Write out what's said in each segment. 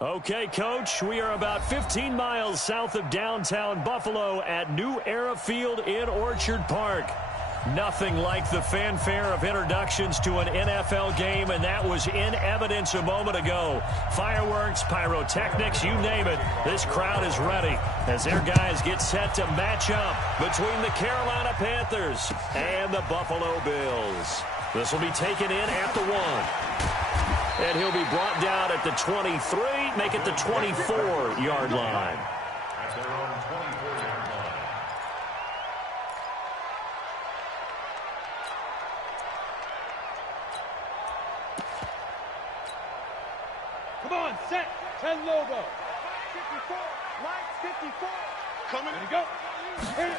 Okay, Coach, we are about 15 miles south of downtown Buffalo at New Era Field in Orchard Park. Nothing like the fanfare of introductions to an NFL game, and that was in evidence a moment ago. Fireworks, pyrotechnics, you name it. This crowd is ready as their guys get set to match up between the Carolina Panthers and the Buffalo Bills. This will be taken in at the 1. And he'll be brought down at the 23, make it the 24-yard line. At their own 24-yard line. Come on, set. 10 logo. 54. Line 54. Coming. Ready to go. Hit it.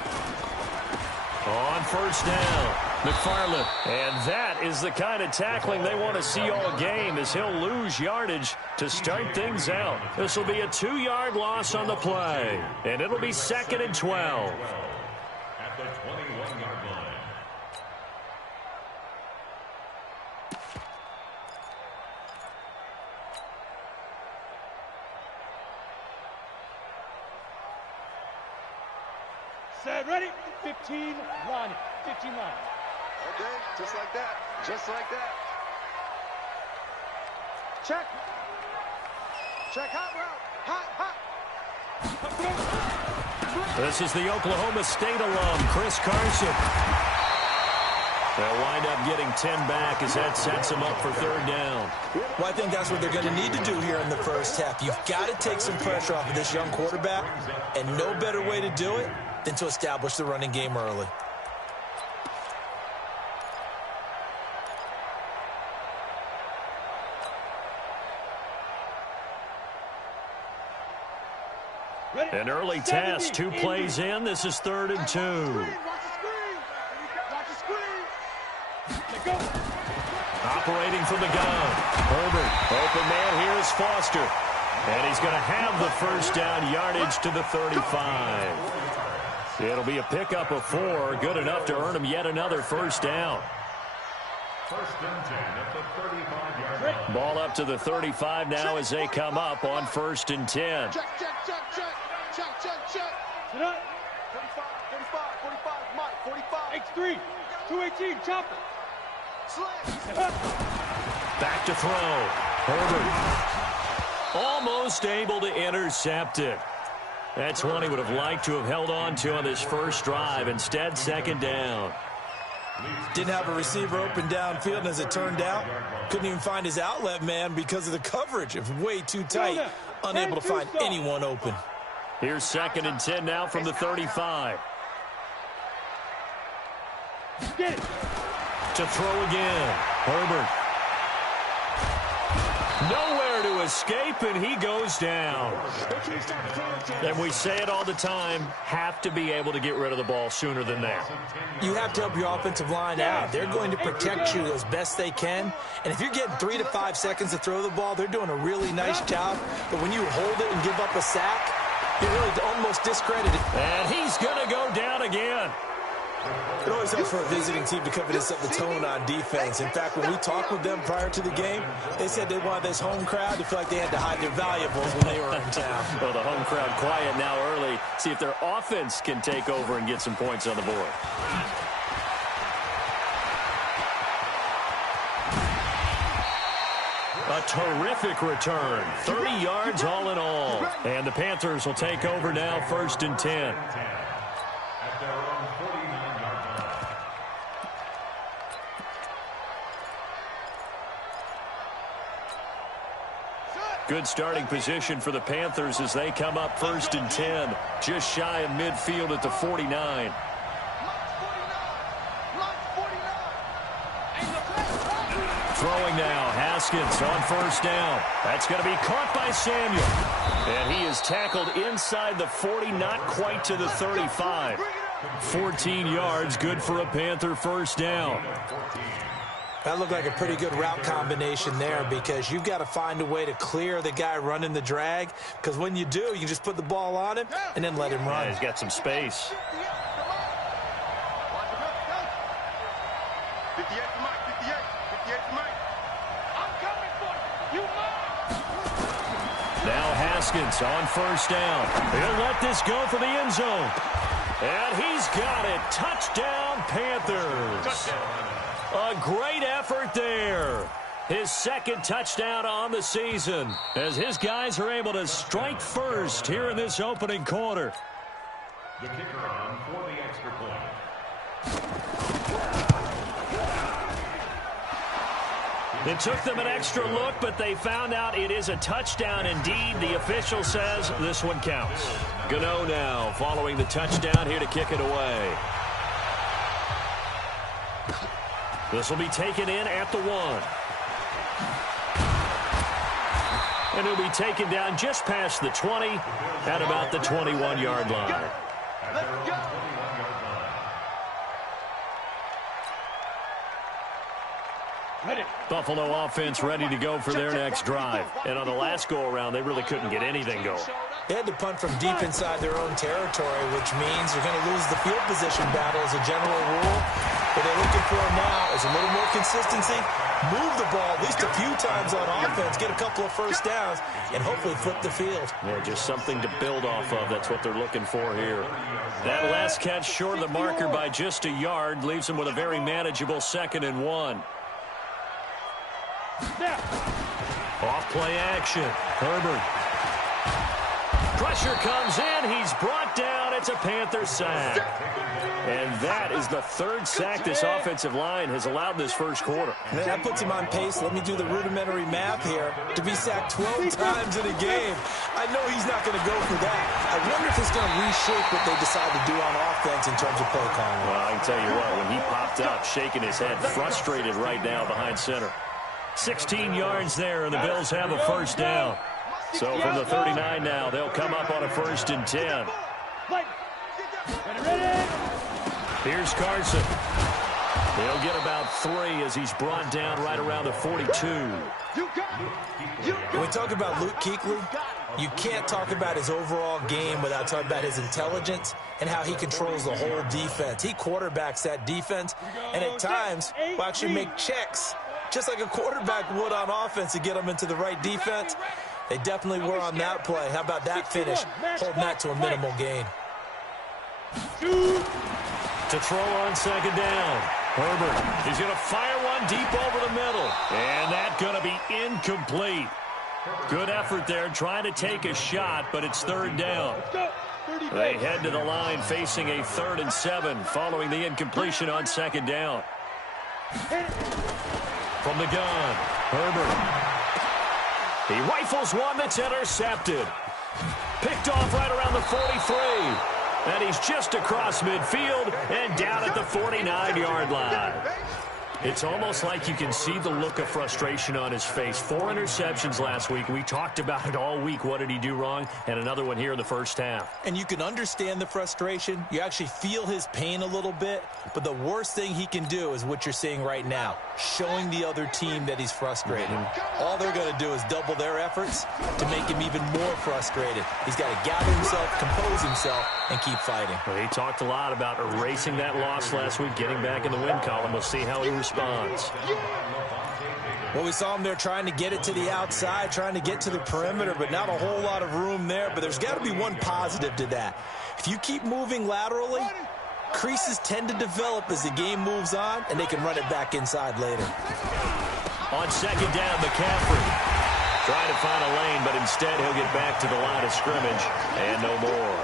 On first down, McFarland. And that is the kind of tackling they want to see all game, as he'll lose yardage to start things out. This will be a 2-yard loss on the play, and it'll be 2nd and 12. At the 21-yard line. Set, ready. 15 line. 15 line. Okay, just like that. Just like that. Check. Check hot route. Hot. This is the Oklahoma State alum, Chris Carson. They'll wind up getting 10 back as that sets them up for 3rd down. Well, I think that's what they're going to need to do here in the first half. You've got to take some pressure off of this young quarterback, and no better way to do it than to establish the running game early. An early test, 2 plays in. This is 3rd and 2. Watch the screen. Watch the screen. Let go. Operating from the gun. Herbert, open man, here is Foster. And he's going to have the first down yardage to the 35. It'll be a pickup of 4, good enough to earn him yet another first down. 1st and 10 at the 35-yard line. Ball up to the 35 now as they come up on 1st and 10. Check. Sit up. 45, 45, Mike, 45. X3. 218. Chopper. Slam. Sit up. Back to throw. Herbert. Almost able to intercept it. That's one he would have liked to have held on to on this first drive. Instead, 2nd down. Didn't have a receiver open downfield, and as it turned out, couldn't even find his outlet man because of the coverage. It was way too tight, unable to find anyone open. Here's 2nd and 10 now from the 35. Get it. To throw again. Herbert. Nowhere to escape, and he goes down. And we say it all the time, have to be able to get rid of the ball sooner than that. You have to help your offensive line out. They're going to protect you as best they can. And if you're getting 3 to 5 seconds to throw the ball, they're doing a really nice job. But when you hold it and give up a sack, you're really almost discredited. And he's going to go down again. It always helps for a visiting team to cover this up the tone on defense. In fact, when we talked with them prior to the game, they said they wanted this home crowd to feel like they had to hide their valuables when they were in town. Well, the home crowd quiet now early. See if their offense can take over and get some points on the board. A terrific return. 30 yards all in all. And the Panthers will take over now, 1st and 10. At their own 49-yard line. Good starting position for the Panthers as they come up 1st and 10. Just shy of midfield at the 49. Throwing now, Haskins on 1st down. That's going to be caught by Samuel. And he is tackled inside the 40, not quite to the 35. 14 yards, good for a Panther first down. That looked like a pretty good route combination there, because you've got to find a way to clear the guy running the drag, because when you do, you just put the ball on him and then let him run. Yeah, he's got some space. 58 to Mike, 58 to Mike. I'm coming for you. You move. Haskins on first down. He'll let this go for the end zone. And he's got it. Touchdown, Panthers. A great effort there. His second touchdown on the season as his guys are able to strike first here in this opening quarter. The kicker on for the extra point. It took them an extra look, but they found out it is a touchdown indeed. The official says this one counts. Gano now following the touchdown here to kick it away. This will be taken in at the 1. And he'll be taken down just past the 20 at about the 21-yard line. Let's go. Buffalo offense ready to go for their next drive. And on the last go-around, they really couldn't get anything going. They had to punt from deep inside their own territory, which means they're going to lose the field position battle as a general rule. What they're looking for now is a little more consistency, move the ball at least a few times on offense, get a couple of first downs, and hopefully flip the field. Yeah, just something to build off of. That's what they're looking for here. That last catch short of the marker by just a yard leaves them with a very manageable 2nd and 1. Off play action. Herbert. Pressure comes in. He's brought down. It's a Panther sack. And that is the 3rd sack this offensive line has allowed this first quarter. And that puts him on pace. Let me do the rudimentary math here. To be sacked 12 times in a game, I know he's not going to go for that. I wonder if it's going to reshape what they decide to do on offense in terms of play calling. Well, I can tell you what, when he popped up, shaking his head, frustrated right now behind center. 16 yards there, and the Bills have a first down. So from the 39 now, they'll come up on a 1st and 10. Here's Carson. He'll get about 3 as he's brought down right around the 42. When we talk about Luke Kuechly, you can't talk about his overall game without talking about his intelligence and how he controls the whole defense. He quarterbacks that defense, and at times will actually make checks, just like a quarterback would on offense to get them into the right defense. They definitely were on that play. How about that finish? Holding that to a minimal gain. To throw on 2nd down. Herbert, he's going to fire one deep over the middle. And that's going to be incomplete. Good effort there, trying to take a shot, but it's 3rd down. They head to the line facing a 3rd and 7 following the incompletion on 2nd down. From the gun, Herbert. He rifles one that's intercepted. Picked off right around the 43. And he's just across midfield and down at the 49-yard line. It's almost like you can see the look of frustration on his face. 4 interceptions last week. We talked about it all week. What did he do wrong? And another one here in the first half. And you can understand the frustration. You actually feel his pain a little bit. But the worst thing he can do is what you're seeing right now, showing the other team that he's frustrated. All they're going to do is double their efforts to make him even more frustrated. He's got to gather himself, compose himself, and keep fighting. Well, he talked a lot about erasing that loss last week, getting back in the win column. We'll see how he responds. Well, we saw him there trying to get it to the outside, trying to get to the perimeter, but not a whole lot of room there. But there's got to be one positive to that. If you keep moving laterally, creases tend to develop as the game moves on, and they can run it back inside later. On 2nd down, McCaffrey trying to find a lane, but instead he'll get back to the line of scrimmage, and no more.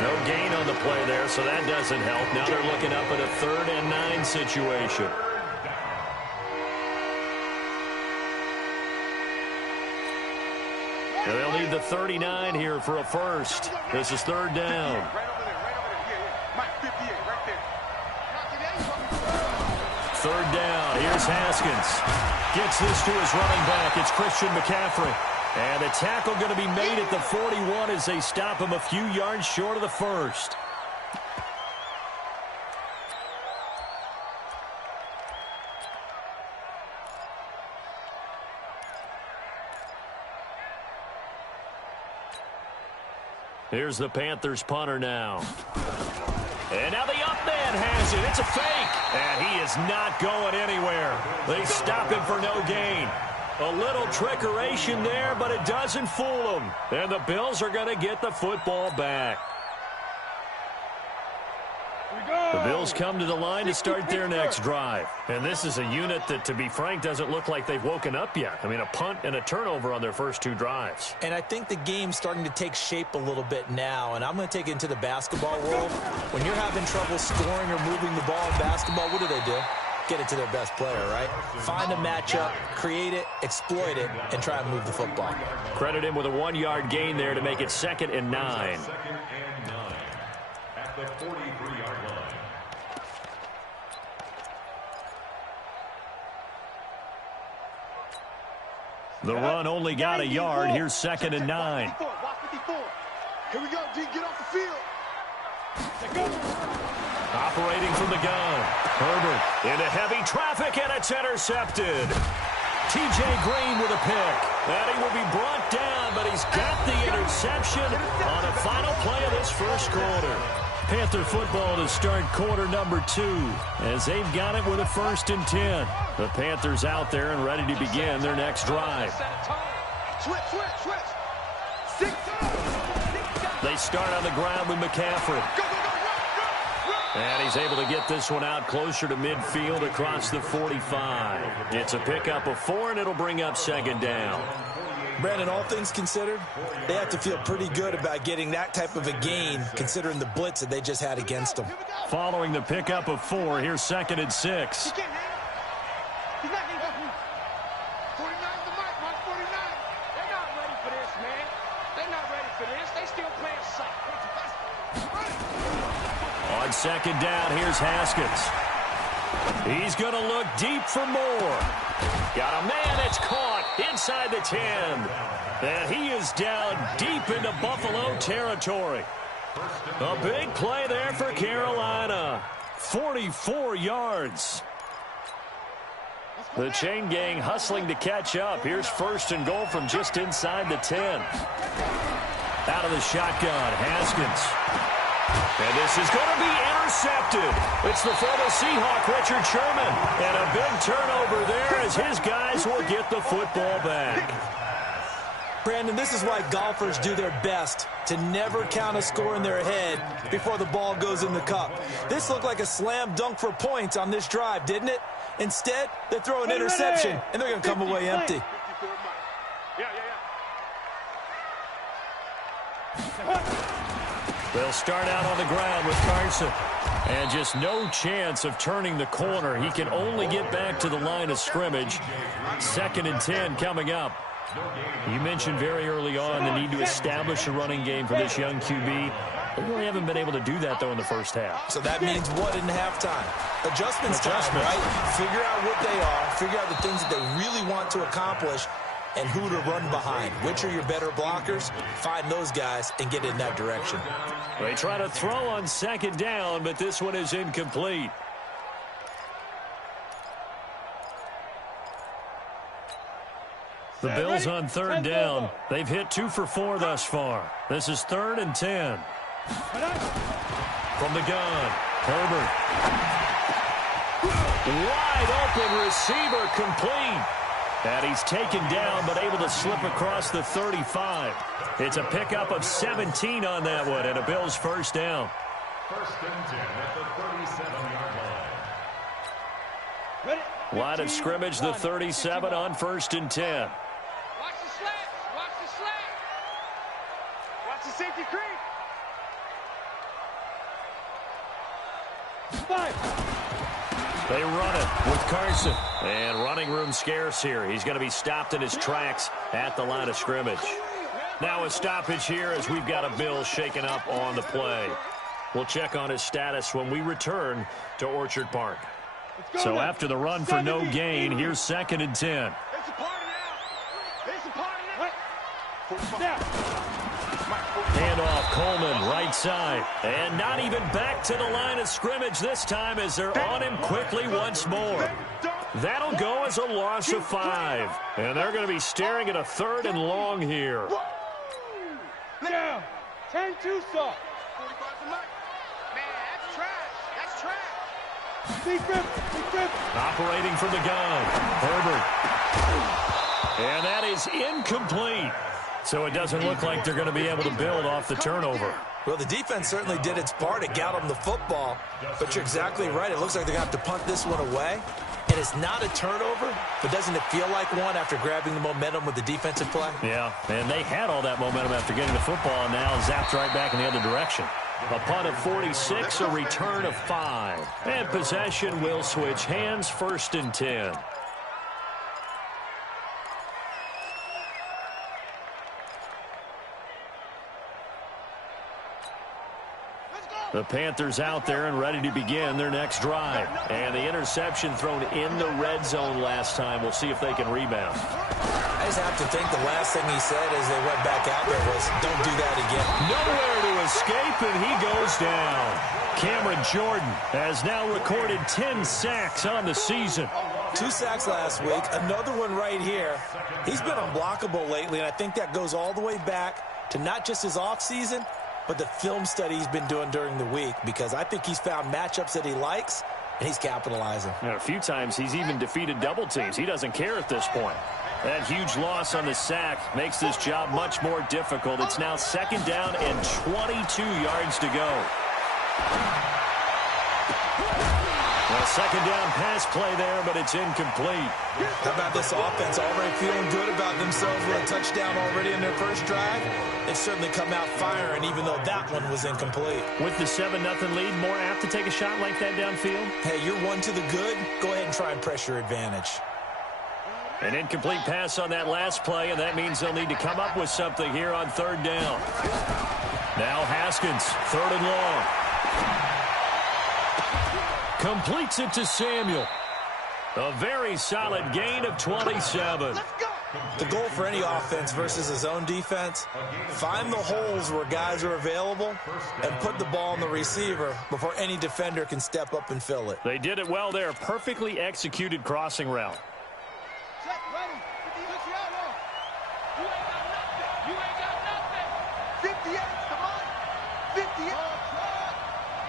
No gain on the play there, so that doesn't help. Now they're looking up at a 3rd and 9 situation. And they'll need the 39 here for a first. This is 3rd down. 3rd down. Here's Haskins. Gets this to his running back. It's Christian McCaffrey. And the tackle going to be made at the 41 as they stop him a few yards short of the first. Here's the Panthers punter now. And now the up man has it. It's a fake. And he is not going anywhere. They stop him for no gain. A little trickeration there, but it doesn't fool them. And the Bills are going to get the football back. The Bills come to the line to start their next drive. And this is a unit that, to be frank, doesn't look like they've woken up yet. I mean, a punt and a turnover on their first 2 drives. And I think the game's starting to take shape a little bit now. And I'm going to take it into the basketball world. When you're having trouble scoring or moving the ball in basketball, what do? Get it to their best player, right? Find a matchup, create it, exploit it, and try and move the football. Credit him with a 1-yard gain there to make it 2nd and 9. 2nd and 9 at the 43-yard line. The run only got a yard. Here's 2nd and 9. Here we go, D. Get off the field. Operating from the gun. Herbert into heavy traffic, and it's intercepted. T.J. Green with a pick. And he will be brought down, but he's got the interception on a final play of this first quarter. Panther football to start quarter number 2 as they've got it with a 1st and 10. The Panthers out there and ready to begin their next drive. Switch. They start on the ground with McCaffrey. And he's able to get this one out closer to midfield across the 45. It's a pickup of 4, and it'll bring up 2nd down. Brandon, all things considered, they have to feel pretty good about getting that type of a gain considering the blitz that they just had against them. Following the pickup of 4, here's 2nd and 6. On 2nd down, here's Haskins. He's going to look deep for more. Got a man, it's caught inside the 10. And he is down deep into Buffalo territory. A big play there for Carolina. 44 yards. The chain gang hustling to catch up. Here's 1st and goal from just inside the 10. Out of the shotgun, Haskins. And this is going to be intercepted. It's the former Seahawk, Richard Sherman. And a big turnover there as his guys will get the football back. Brandon, this is why golfers do their best to never count a score in their head before the ball goes in the cup. This looked like a slam dunk for points on this drive, didn't it? Instead, they throw an interception, and they're going to come away empty. They'll start out on the ground with Carson. And just no chance of turning the corner. He can only get back to the line of scrimmage. 2nd and 10 coming up. You mentioned very early on the need to establish a running game for this young QB. They really haven't been able to do that, though, in the first half. So that means what in halftime? Adjustments time, right? Figure out what they are. Figure out the things that they really want to accomplish and who to run behind. Which are your better blockers? Find those guys and get in that direction. They try to throw on 2nd down, but this one is incomplete. The Bills on 3rd down. They've hit 2 for 4 thus far. This is 3rd and 10. From the gun, Herbert. Wide open receiver, complete. And he's taken down but able to slip across the 35. It's a pickup of 17 on that one and a Bills 1st down. 1st and 10 at the 37-yard line. Line of scrimmage, the 37 on 1st and 10. Watch the slat. Watch the slat. Watch the safety creep. 5. They run it with Carson. And running room scarce here. He's going to be stopped in his tracks at the line of scrimmage. Now a stoppage here as we've got a Bill shaken up on the play. We'll check on his status when we return to Orchard Park. So after the run for no gain, here's 2nd and 10. It's a party now. It's a party now. Handoff, Coleman, right side. And not even back to the line of scrimmage this time as they're on him quickly once more. That'll go as a loss of 5. And they're going to be staring at a 3rd and long here. Now, 10-2 soft. Operating from the gun, Herbert. And that is incomplete. So it doesn't look like they're going to be able to build off the turnover. Well, the defense certainly did its part. It got them the football. But you're exactly right. It looks like they're going to have to punt this one away. And it's not a turnover, but doesn't it feel like one after grabbing the momentum with the defensive play? Yeah, and they had all that momentum after getting the football, and now zapped right back in the other direction. A punt of 46, a return of 5. And possession will switch hands, 1st and 10. The Panthers out there and ready to begin their next drive. And the interception thrown in the red zone last time. We'll see if they can rebound. I just have to think the last thing he said as they went back out there was, don't do that again. Nowhere to escape, and he goes down. Cameron Jordan has now recorded 10 sacks on the season. 2 sacks last week, another one right here. He's been unblockable lately, and I think that goes all the way back to not just his offseason, but the film study he's been doing during the week, because I think he's found matchups that he likes, and he's capitalizing. A few times he's even defeated double teams. He doesn't care at this point. That huge loss on the sack makes this job much more difficult. It's now 2nd down and 22 yards to go. A 2nd down pass play there, but it's incomplete. How about this offense? Already feeling good about themselves with a touchdown already in their first drive. They've certainly come out firing, even though that one was incomplete. With the 7-0 lead, more apt to take a shot like that downfield? Hey, you're 1 to the good. Go ahead and try and press your advantage. An incomplete pass on that last play, and that means they'll need to come up with something here on 3rd down. Now Haskins, 3rd and long. Completes it to Samuel. A very solid gain of 27. The goal for any offense versus his own defense, find the holes where guys are available and put the ball on the receiver before any defender can step up and fill it. They did it well there. Perfectly executed crossing route. Check, ready. 50 out long. You ain't got nothing. You ain't got nothing. 58, come on. 58.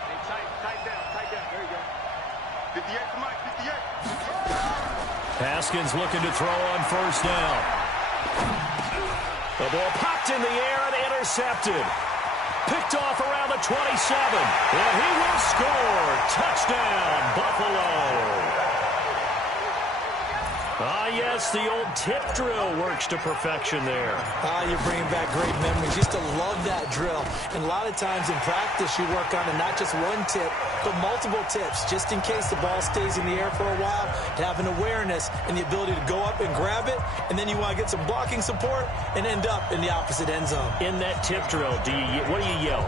Hey, tight down. There you go. 58, come on, 58. Haskins looking to throw on 1st down. The ball popped in the air and intercepted. Picked off around the 27. And he will score. Touchdown, Buffalo. Ah, yes, the old tip drill works to perfection there. You're bringing back great memories. Used to love that drill. And a lot of times in practice, you work on it, not just one tip, but multiple tips, just in case the ball stays in the air for a while, to have an awareness and the ability to go up and grab it, and then you want to get some blocking support and end up in the opposite end zone. In that tip drill, what do you yell?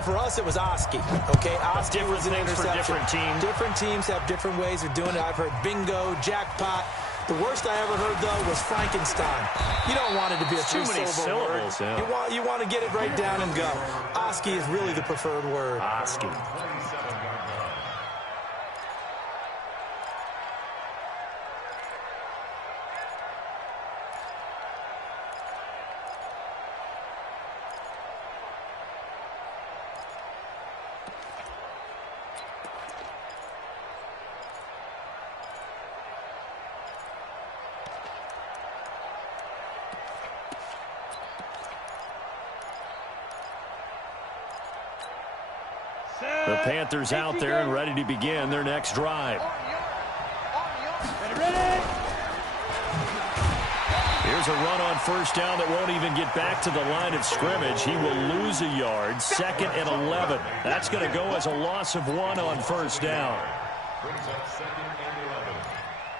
For us, it was Oski. Okay, Oski was an interception. For different teams. Different teams have different ways of doing it. I've heard bingo, jackpot. The worst I ever heard, though, was Frankenstein. You don't want it to be a three-syllable word. Yeah. You want to get it right down and go. Oski is really the preferred word. Oski. The Panthers out there and ready to begin their next drive. Here's a run on 1st down that won't even get back to the line of scrimmage. He will lose a yard. 2nd and 11. That's going to go as a loss of 1 on 1st down. Brings up 2nd and 11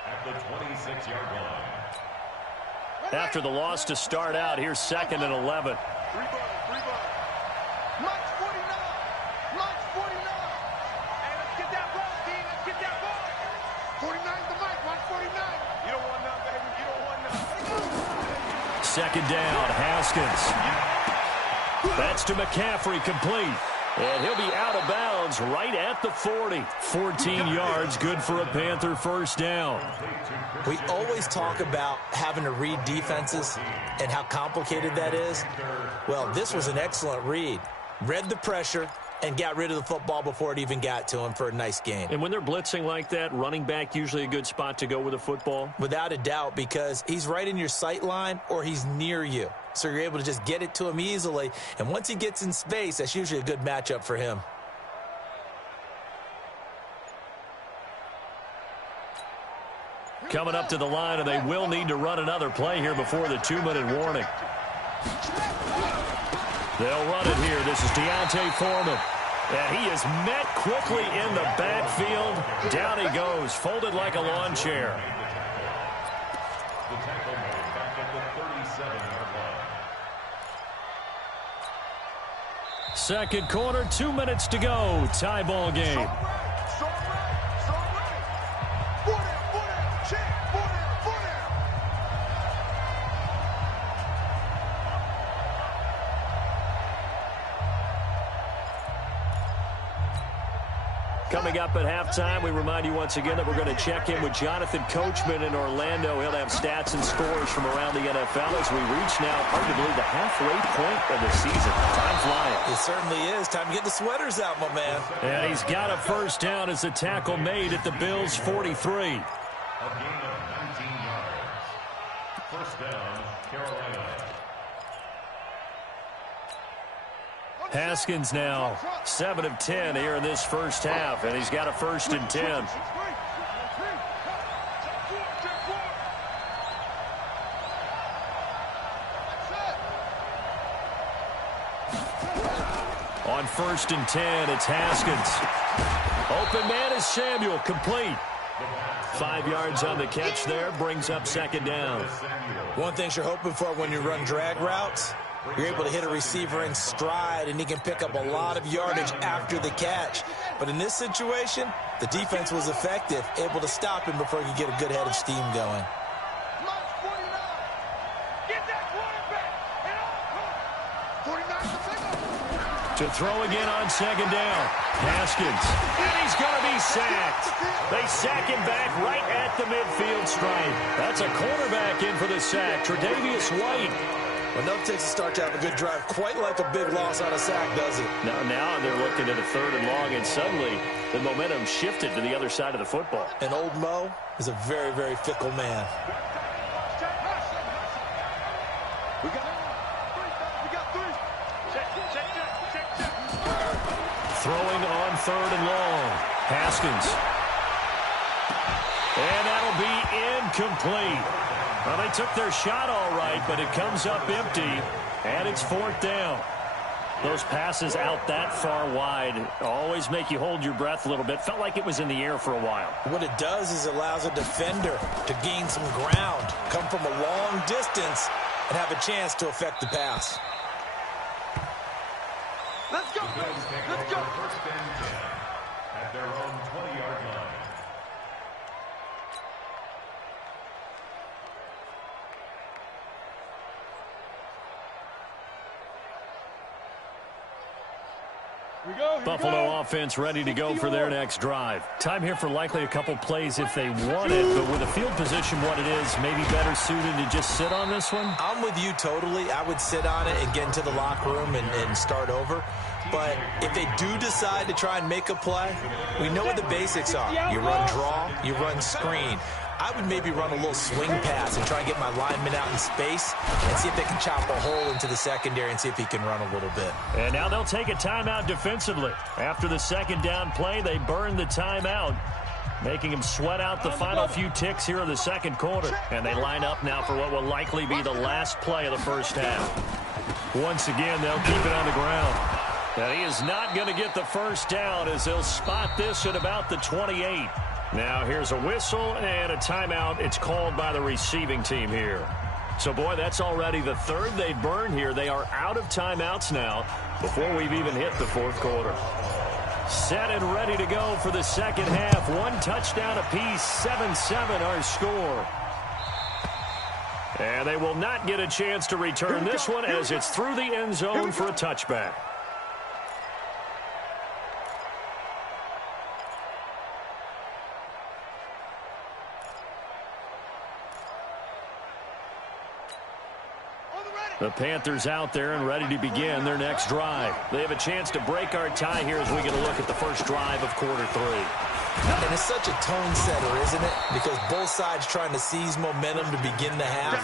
at the 26-yard line. After the loss to start out, here's 2nd and 11. Second down, Haskins. That's to McCaffrey, complete. And he'll be out of bounds right at the 40. 14 yards, good for a Panther 1st down. We always talk about having to read defenses and how complicated that is. Well, this was an excellent read. Read the pressure, and got rid of the football before it even got to him for a nice gain. And when they're blitzing like that, running back usually a good spot to go with a football? Without a doubt, because he's right in your sight line or he's near you. So you're able to just get it to him easily. And once he gets in space, that's usually a good matchup for him. Coming up to the line, and they will need to run another play here before the 2-minute warning. They'll run it here. This is D'Onta Foreman. And he is met quickly in the backfield. Down he goes, folded like a lawn chair. The tackle made back at the 37-yard line. Second quarter, 2 minutes to go. Tie ball game. Coming up at halftime, we remind you once again that we're going to check in with Jonathan Coachman in Orlando. He'll have stats and scores from around the NFL as we reach now arguably the halfway point of the season. Time flying. It certainly is. Time to get the sweaters out, my man. And he's got a first down as the tackle made at the Bills' 43. A gain of 19 yards. First down, Carolina. Haskins now 7 of 10 here in this first half, and he's got a 1st and 10. On 1st and 10, it's Haskins. Open man is Samuel, complete. 5 yards on the catch there, brings up 2nd down. One thing you're hoping for when you run drag routes, you're able to hit a receiver in stride, and he can pick up a lot of yardage after the catch. But in this situation, the defense was effective, able to stop him before he could get a good head of steam going. To throw again on 2nd down. Haskins. And he's going to be sacked. They sack him back right at the midfield stripe. That's a cornerback in for the sack. Tre'Davious White. Well, no, it takes a start to have a good drive. Quite like a big loss on a sack, does it? Now they're looking at a 3rd and long, and suddenly the momentum shifted to the other side of the football. And old Mo is a very, very fickle man. Throwing on 3rd and long. Haskins. And that'll be incomplete. Well, they took their shot all right, but it comes up empty, and it's 4th down. Those passes out that far wide always make you hold your breath a little bit. Felt like it was in the air for a while. What it does is it allows a defender to gain some ground, come from a long distance, and have a chance to affect the pass. Let's go, let's go. First and 10 at their own 20-yard line. Buffalo offense ready to go for their next drive. Time here for likely a couple plays if they want it, but with the field position what it is, maybe better suited to just sit on this one? I'm with you totally. I would sit on it and get into the locker room and start over. But if they do decide to try and make a play, we know what the basics are. You run draw, you run screen. I would maybe run a little swing pass and try and get my lineman out in space and see if they can chop a hole into the secondary and see if he can run a little bit. And now they'll take a timeout defensively. After the 2nd down play, they burn the timeout, making him sweat out the final few ticks here in the 2nd quarter. And they line up now for what will likely be the last play of the first half. Once again, they'll keep it on the ground. And he is not going to get the first down as they'll spot this at about the 28. Now here's a whistle and a timeout. It's called by the receiving team here. So, boy, that's already the 3rd they burn here. They are out of timeouts now before we've even hit the 4th quarter. Set and ready to go for the 2nd half. 1 touchdown apiece, 7-7 our score. And they will not get a chance to return this one as it's through the end zone for a touchback. The Panthers out there and ready to begin their next drive. They have a chance to break our tie here as we get a look at the first drive of quarter 3. And it's such a tone setter, isn't it? Because both sides trying to seize momentum to begin the half.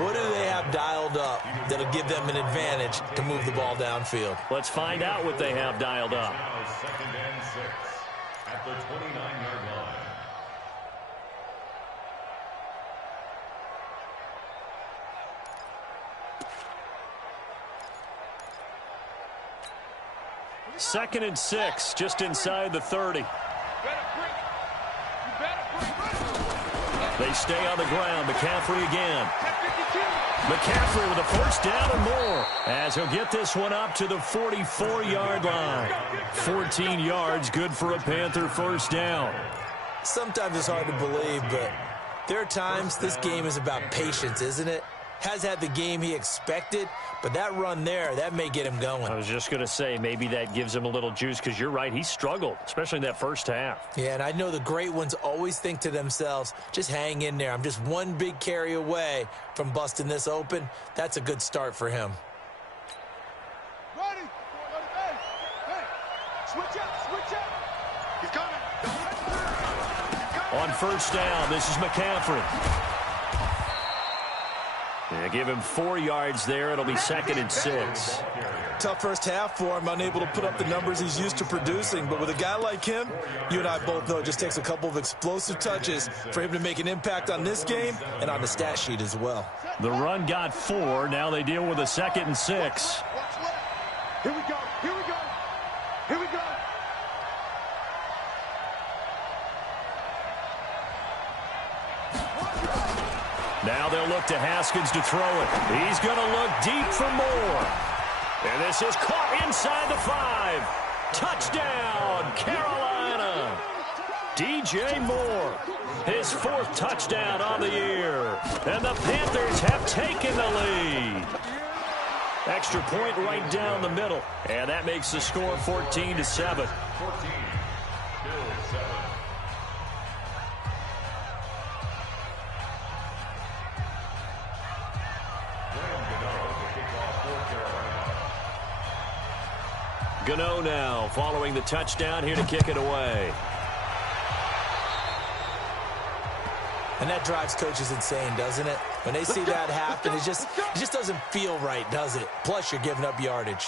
What do they have dialed up that'll give them an advantage to move the ball downfield? Let's find out what they have dialed up. Now 2nd and 6 at the 29-yard line. Second and 6, just inside the 30. They stay on the ground. McCaffrey again. McCaffrey with a first down and more, as he'll get this one up to the 44-yard line. 14 yards, good for a Panther first down. Sometimes it's hard to believe, but there are times this game is about patience, isn't it? Has had the game he expected, but that run there, that may get him going. I was just going to say, maybe that gives him a little juice, because you're right, he struggled, especially in that first half. Yeah, and I know the great ones always think to themselves, just hang in there. I'm just one big carry away from busting this open. That's a good start for him. Ready? Hey, switch up. He's coming. On first down, this is McCaffrey. They give him 4 yards there. It'll be 2nd and 6. Tough first half for him, unable to put up the numbers he's used to producing. But with a guy like him, you and I both know it just takes a couple of explosive touches for him to make an impact on this game and on the stat sheet as well. The run got 4. Now they deal with a 2nd and 6. Here we go. Now they'll look to Haskins to throw it. He's going to look deep for more. And this is caught inside the 5. Touchdown, Carolina. DJ Moore, his 4th touchdown on the year. And the Panthers have taken the lead. Extra point right down the middle. And that makes the score 14-7. 14, Bills 7. Gano now following the touchdown here to kick it away. And that drives coaches insane, doesn't it? When they see that happen, it just doesn't feel right, does it? Plus, you're giving up yardage.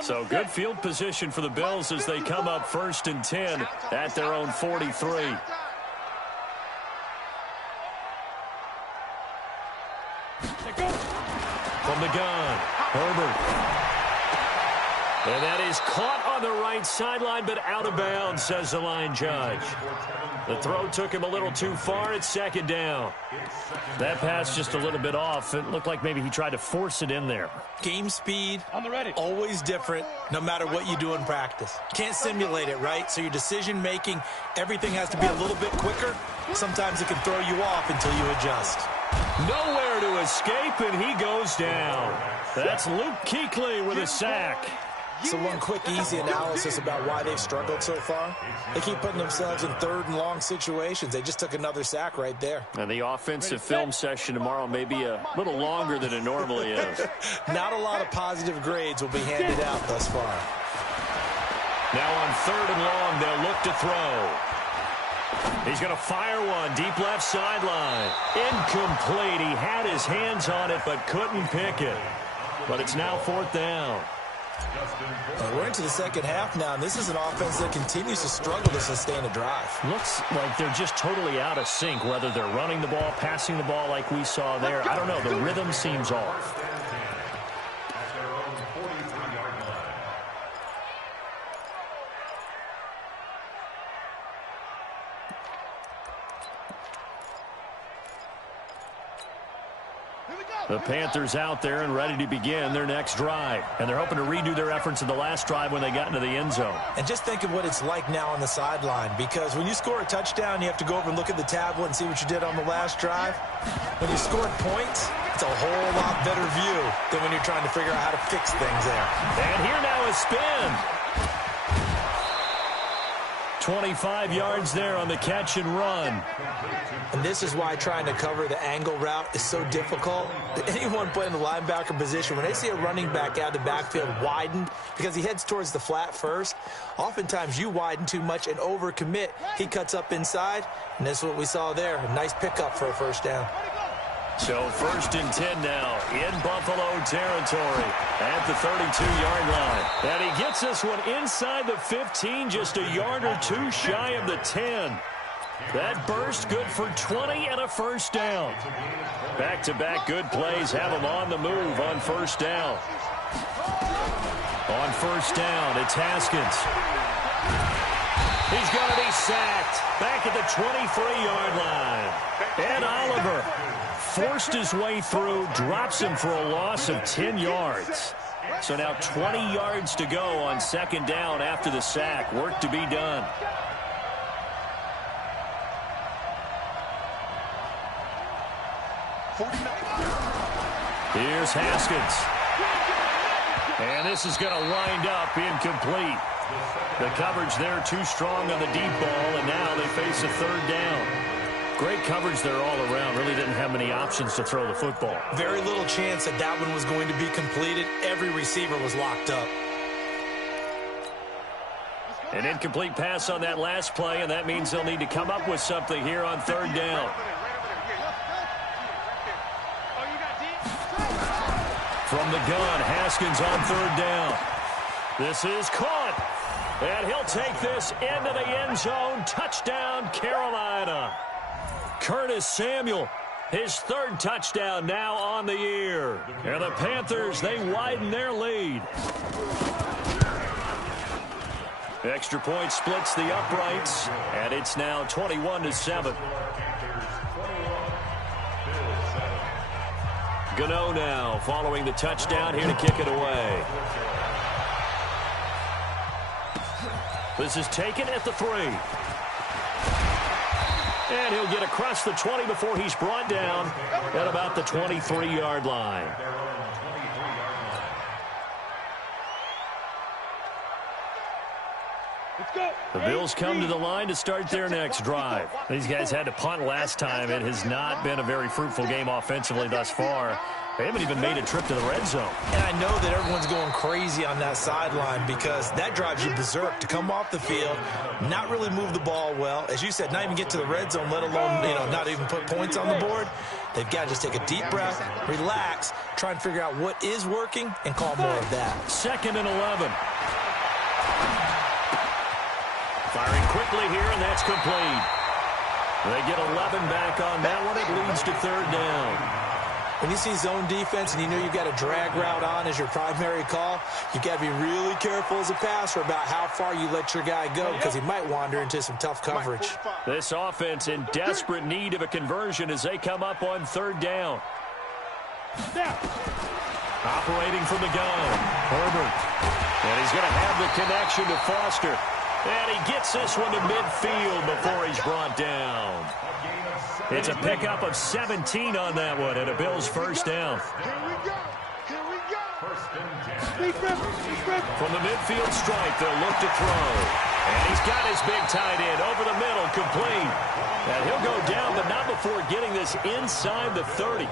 So good field position for the Bills as they come up 1st and 10 at their own 43. From the gun, Herbert. And that is caught on the right sideline, but out of bounds, says the line judge. The throw took him a little too far. It's 2nd down. That pass just a little bit off. It looked like maybe he tried to force it in there. Game speed, always different, no matter what you do in practice. Can't simulate it, right? So your decision-making, everything has to be a little bit quicker. Sometimes it can throw you off until you adjust. Nowhere to escape, and he goes down. That's Luke Kuechly with a sack. So one quick, easy analysis about why they've struggled so far. They keep putting themselves in 3rd and long situations. They just took another sack right there. And the offensive film session tomorrow may be a little longer than it normally is. Not a lot of positive grades will be handed out thus far. Now on 3rd and long, they'll look to throw. He's going to fire one deep left sideline. Incomplete. He had his hands on it but couldn't pick it. But it's now 4th down. We're into the 2nd half now, and this is an offense that continues to struggle to sustain a drive. Looks like they're just totally out of sync, whether they're running the ball, passing the ball like we saw there. I don't know. The rhythm seems off. At their own 43-yard line. The Panthers out there and ready to begin their next drive. And they're hoping to redo their efforts in the last drive when they got into the end zone. And just think of what it's like now on the sideline, because when you score a touchdown, you have to go over and look at the tablet and see what you did on the last drive. When you scored points, it's a whole lot better view than when you're trying to figure out how to fix things there. And here now is spin. 25 yards there on the catch and run. And this is why trying to cover the angle route is so difficult. Anyone playing the linebacker position, when they see a running back out of the backfield widened because he heads towards the flat first, oftentimes you widen too much and overcommit. He cuts up inside, and that's what we saw there. A nice pickup for a first down. So 1st and 10 now in Buffalo territory at the 32-yard line. And he gets this one inside the 15, just a yard or two shy of the 10. That burst good for 20 and a first down. Back-to-back good plays have him on the move on first down. On first down, it's Haskins. He's going to be sacked back at the 23-yard line. Ed Oliver forced his way through, drops him for a loss of 10 yards. So now 20 yards to go on second down after the sack. Work to be done. Here's Haskins. And this is going to wind up incomplete. The coverage there too strong on the deep ball, and now they face a third down. Great coverage there all around. Really didn't have many options to throw the football. Very little chance that that one was going to be completed. Every receiver was locked up. An incomplete pass on that last play, and that means they'll need to come up with something here on third down. From the gun, Haskins on third down. This is caught. And he'll take this into the end zone. Touchdown, Carolina. Curtis Samuel, his third touchdown now on the year. And the Panthers, they widen their lead. Extra point splits the uprights, and it's now 21-7. Gano now following the touchdown, here to kick it away. This is taken at the 3. And he'll get across the 20 before he's brought down at about the 23-yard line. The Bills come to the line to start their next drive. These guys had to punt last time. It has not been a very fruitful game offensively thus far. They haven't even made a trip to the red zone. And I know that everyone's going crazy on that sideline because that drives you berserk to come off the field, not really move the ball well. As you said, not even get to the red zone, let alone, not even put points on the board. They've got to just take a deep breath, relax, try and figure out what is working, and call more of that. 2nd and 11. Firing quickly here, and that's complete. They get 11 back on that one. It leads to third down. When you see zone defense and you know you've got a drag route on as your primary call, you've got to be really careful as a passer about how far you let your guy go because he might wander into some tough coverage. This offense in desperate need of a conversion as they come up on third down. Operating from the gun, Herbert. And he's going to have the connection to Foster. And he gets this one to midfield before he's brought down. It's a pickup of 17 on that one and a Bills first down. Here we go. From the midfield stripe, they'll look to throw. And he's got his big tight end over the middle, complete. And he'll go down, but not before getting this inside the 30.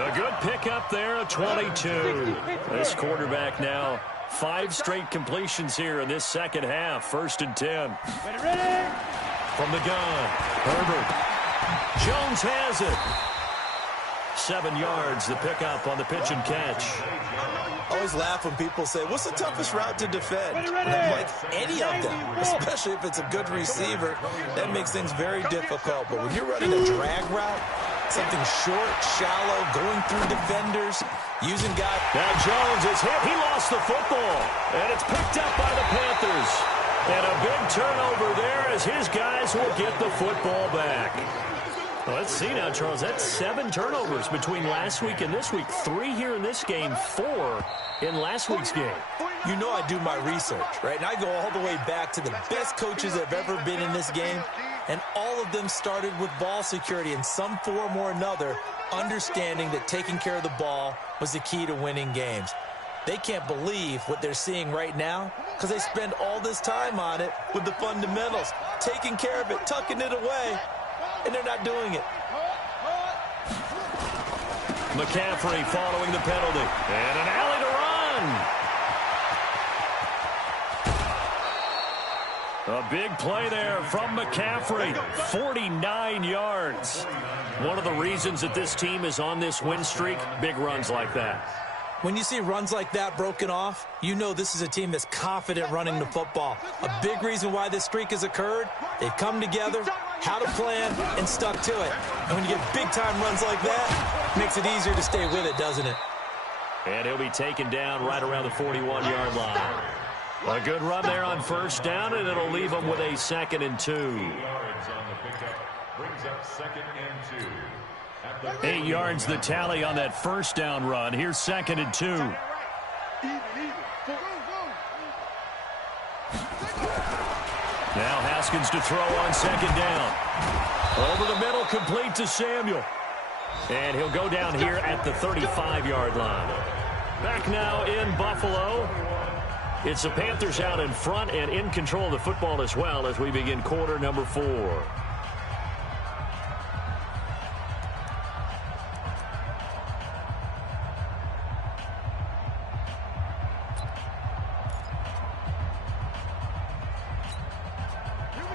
A good pickup there, a 22. This quarterback now 5 straight completions here in this second half. 1st and 10. From the gun, Herbert. Jones has it. 7 yards, the pickup on the pitch and catch. I always laugh when people say, what's the toughest route to defend? And I'm like, any of them, especially if it's a good receiver. That makes things very difficult. But when you're running a drag route, something short, shallow, going through defenders, using guys. Now Jones is hit. He lost the football. And it's picked up by the Panthers. And a big turnover there as his guys will get the football back. Well, let's see now, Charles. That's 7 turnovers between last week and this week. 3 here in this game, 4 in last week's game. You know I do my research, right? And I go all the way back to the best coaches that have ever been in this game. And all of them started with ball security in some form or another, understanding that taking care of the ball was the key to winning games. They can't believe what they're seeing right now because they spend all this time on it with the fundamentals, taking care of it, tucking it away, and they're not doing it. McCaffrey following the penalty. And an alley to run. A big play there from McCaffrey. 49 yards. One of the reasons that this team is on this win streak, big runs like that. When you see runs like that broken off, you know this is a team that's confident running the football. A big reason why this streak has occurred, they've come together, had a plan, and stuck to it. And when you get big-time runs like that, it makes it easier to stay with it, doesn't it? And he'll be taken down right around the 41-yard line. A good run there on first down, and it'll leave them with a 2nd and 2. 8 yards on the pickup. Brings up 2nd and 2. 8 yards the tally on that first down run. Here's 2nd and 2. Now Haskins to throw on 2nd down. Over the middle, complete to Samuel. And he'll go down here at the 35-yard line. Back now in Buffalo. It's the Panthers out in front and in control of the football as well as we begin quarter number 4.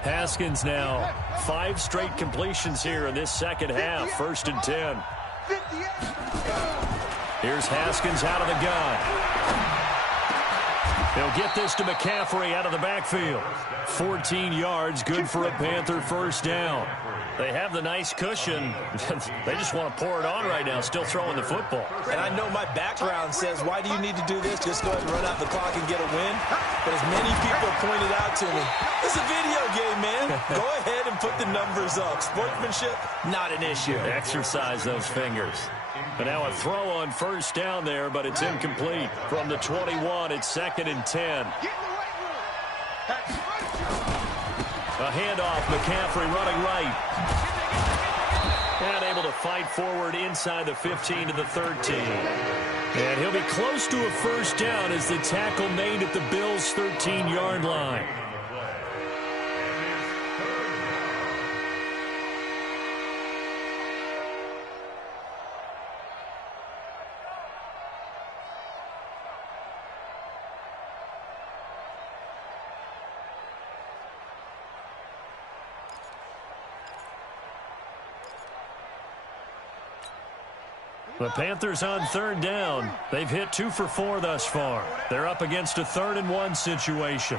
Haskins now 5 straight completions here in this second half. 1st and 10. Here's Haskins out of the gun. He'll get this to McCaffrey out of the backfield. 14 yards, good for a Panther first down. They have the nice cushion. They just want to pour it on right now, still throwing the football. And I know my background says, why do you need to do this? Just go ahead and run out the clock and get a win. But as many people have pointed out to me, it's a video game, man. Go ahead and put the numbers up. Sportsmanship, not an issue. Exercise those fingers. But now a throw on first down there, but it's incomplete. From the 21, it's 2nd and 10. A handoff, McCaffrey running right. And able to fight forward inside the 15 to the 13. And he'll be close to a first down as the tackle made at the Bills' 13-yard line. The Panthers on 3rd down. They've hit 2 for 4 thus far. They're up against a 3rd and 1 situation.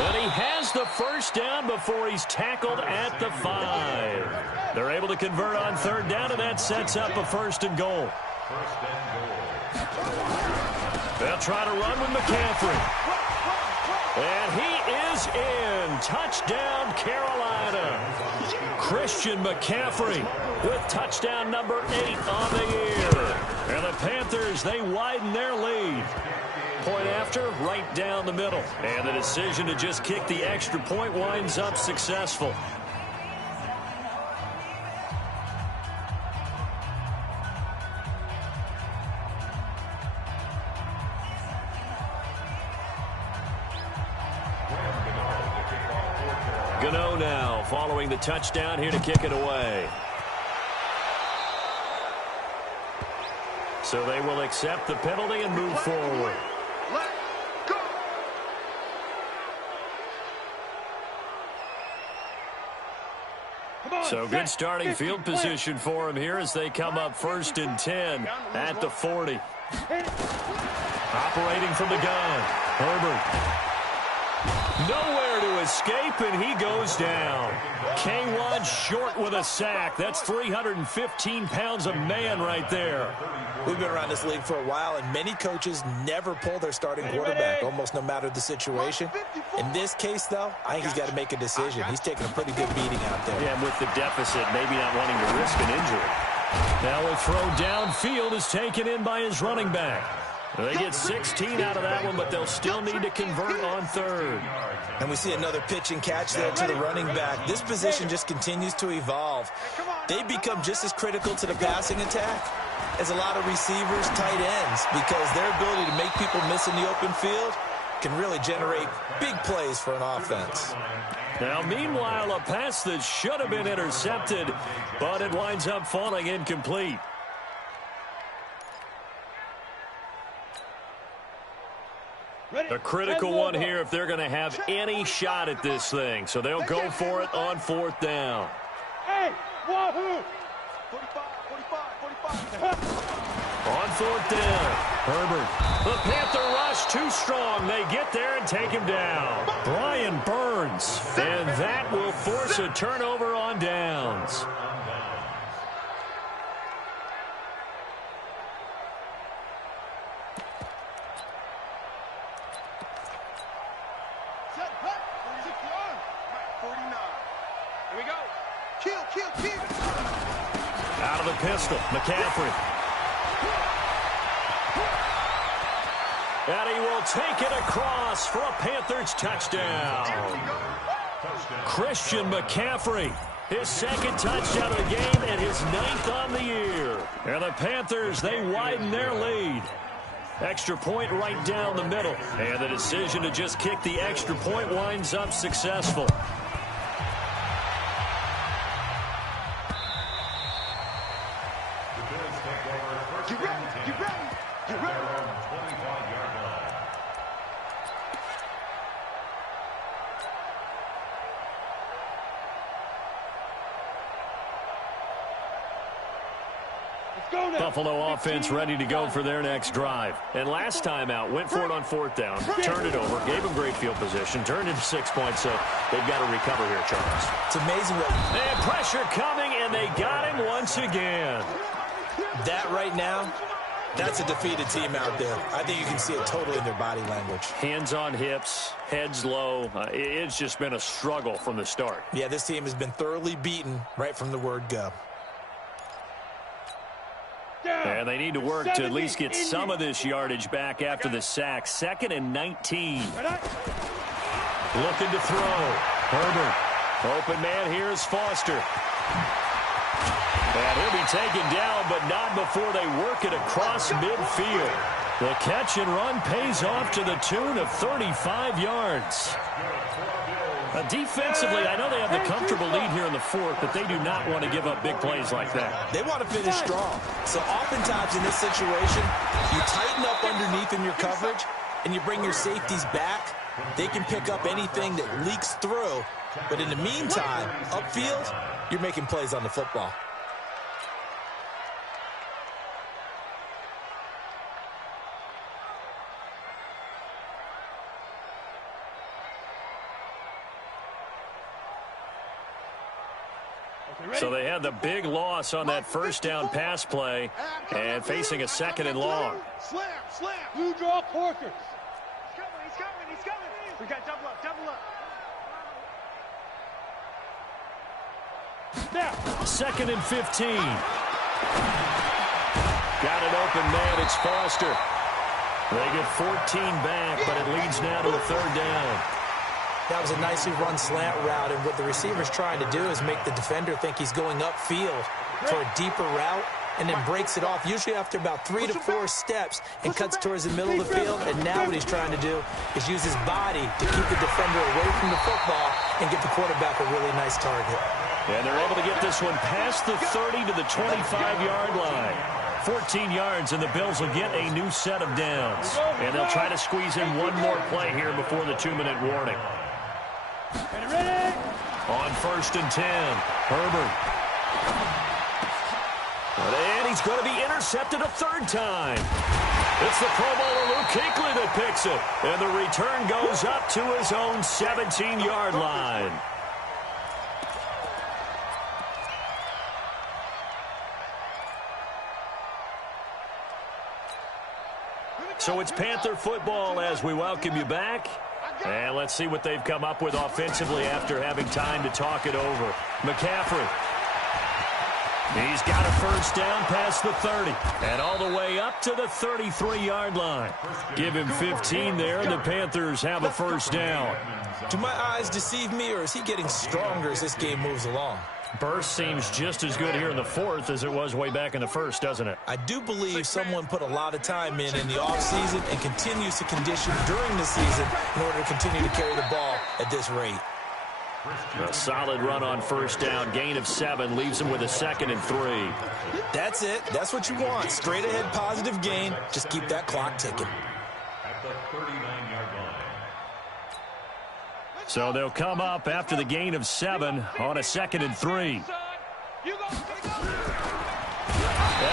And he has the first down before he's tackled at the 5. They're able to convert on 3rd down, and that sets up a 1st and goal. They'll try to run with McCaffrey. And he is in. Touchdown, Carolina. Christian McCaffrey with touchdown number 8 on the year. And the Panthers, they widen their lead. Point after, right down the middle. And the decision to just kick the extra point winds up successful. Gano now following the touchdown here to kick it away. So they will accept the penalty and move forward. So good starting field position for him here as they come up 1st and 10 at the 40. Operating from the gun, Herbert. Nowhere to escape, and he goes down. K1 short with a sack. That's 315 pounds of man right there. We've been around this league for a while, and many coaches never pull their starting quarterback, almost no matter the situation. In this case, though, I think he's got to make a decision. He's taking a pretty good beating out there. Yeah, with the deficit, maybe not wanting to risk an injury. Now a throw downfield is taken in by his running back. They get 16 out of that one, but they'll still need to convert on third. And we see another pitch and catch there to the running back. This position just continues to evolve. They become just as critical to the passing attack as a lot of receivers, tight ends, because their ability to make people miss in the open field can really generate big plays for an offense. Now, meanwhile, a pass that should have been intercepted, but it winds up falling incomplete. A critical one here if they're going to have any shot at this thing. So they'll go for it on fourth down. Hey, wahoo! 45. On fourth down, Herbert. The Panther rush too strong. They get there and take him down. Brian Burns. And that will force a turnover on downs. Out of the pistol, McCaffrey. And he will take it across for a Panthers touchdown. Christian McCaffrey, his second touchdown of the game and his 9th on the year. And the Panthers, they widen their lead. Extra point right down the middle. And the decision to just kick the extra point winds up successful. Buffalo offense ready to go for their next drive. And last time out, went for it on fourth down, turned it over, gave them great field position, turned into 6 points, so they've got to recover here, Charles. It's amazing what... And pressure coming, and they got him once again. That right now, that's a defeated team out there. I think you can see it totally in their body language. Hands on hips, heads low. It's just been a struggle from the start. Yeah, this team has been thoroughly beaten right from the word go. And they need to work to at least get some of this yardage back after the sack. 2nd and 19. Looking to throw. Herbert. Open man here is Foster. And he'll be taken down, but not before they work it across midfield. The catch and run pays off to the tune of 35 yards. Defensively, I know they have the comfortable lead here in the fourth, but they do not want to give up big plays like that. They want to finish strong. So oftentimes in this situation, you tighten up underneath in your coverage, and you bring your safeties back. They can pick up anything that leaks through. But in the meantime, upfield, you're making plays on the football. So they had the big loss on that first down pass play and facing a 2nd and long. Slam. Blue draw Corker. He's coming. We got double up. Now. 2nd and 15. Got an open man. It's Foster. They get 14 back, but it leads now to a 3rd down. That was a nicely run slant route, and what the receiver's trying to do is make the defender think he's going upfield for a deeper route, and then breaks it off, usually after about 3 to 4 steps, and cuts towards the middle of the field. And now what he's trying to do is use his body to keep the defender away from the football and get the quarterback a really nice target. And they're able to get this one past the 30 to the 25-yard line. 14 yards, and the Bills will get a new set of downs. And they'll try to squeeze in one more play here before the 2-minute warning. Ready? On 1st and 10, Herbert. And he's going to be intercepted a 3rd time. It's the Pro Bowler Luke Kuechly that picks it. And the return goes up to his own 17-yard line. So it's Panther football as we welcome you back. And let's see what they've come up with offensively after having time to talk it over. McCaffrey. He's got a first down past the 30 and all the way up to the 33-yard line. Give him 15 there, and the Panthers have a first down. Do my eyes deceive me, or is he getting stronger as this game moves along? Burst seems just as good here in the fourth as it was way back in the first, doesn't it? I do believe someone put a lot of time in the offseason and continues to condition during the season in order to continue to carry the ball at this rate. A solid run on first down. Gain of 7 leaves him with a 2nd and 3. That's it. That's what you want. Straight ahead positive gain. Just keep that clock ticking. At the 39-yard line. So they'll come up after the gain of 7 on a 2nd and 3. And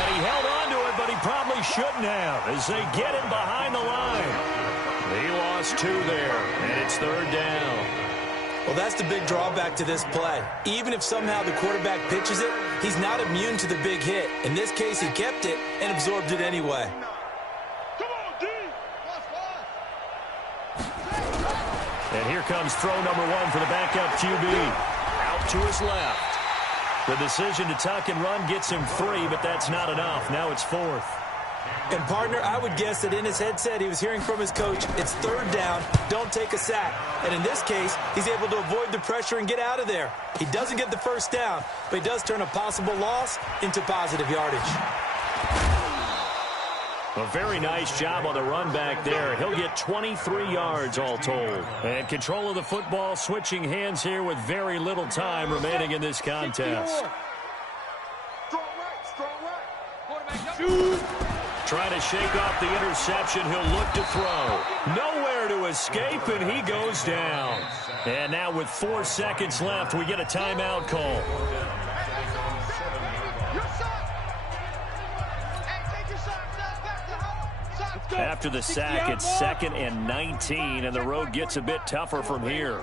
he held on to it, but he probably shouldn't have as they get him behind the line. He lost 2 there, and it's 3rd down. Well, that's the big drawback to this play. Even if somehow the quarterback pitches it, he's not immune to the big hit. In this case, he kept it and absorbed it anyway. And here comes throw number 1 for the backup QB. Out to his left. The decision to tuck and run gets him 3, but that's not enough. Now it's 4th. And, partner, I would guess that in his headset he was hearing from his coach, it's 3rd down, don't take a sack. And in this case, he's able to avoid the pressure and get out of there. He doesn't get the first down, but he does turn a possible loss into positive yardage. A very nice job on the run back there. He'll get 23 yards all told. And control of the football, switching hands here with very little time remaining in this contest. Trying to shake off the interception. He'll look to throw. Nowhere to escape, and he goes down. And now with 4 seconds left, we get a timeout call. After the sack, it's 2nd and 19, and the road gets a bit tougher from here.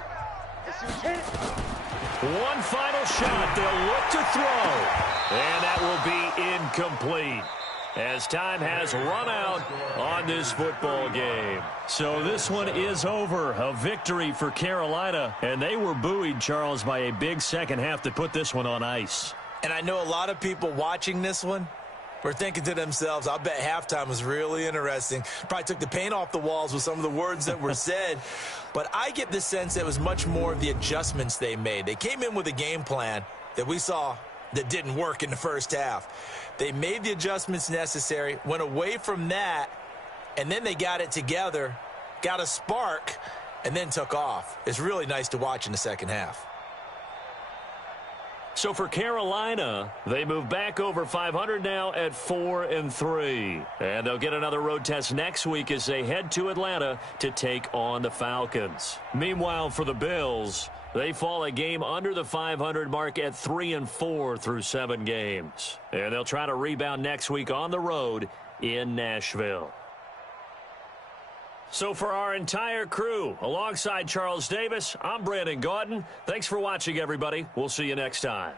One final shot. They'll look to throw, and that will be incomplete, as time has run out on this football game. So this one is over. A victory for Carolina, and they were buoyed, Charles, by a big second half to put this one on ice. And I know a lot of people watching this one were thinking to themselves, I'll bet halftime was really interesting. Probably took the paint off the walls with some of the words that were said. But I get the sense that it was much more of the adjustments they made. They came in with a game plan that we saw that didn't work in the first half. They made the adjustments necessary, went away from that, and then they got it together, got a spark, and then took off. It's really nice to watch in the second half. So for Carolina, they move back over 500 now at 4-3. And they'll get another road test next week as they head to Atlanta to take on the Falcons. Meanwhile, for the Bills, they fall a game under the 500 mark at 3-4 through 7 games. And they'll try to rebound next week on the road in Nashville. So for our entire crew, alongside Charles Davis, I'm Brandon Gaudin. Thanks for watching, everybody. We'll see you next time.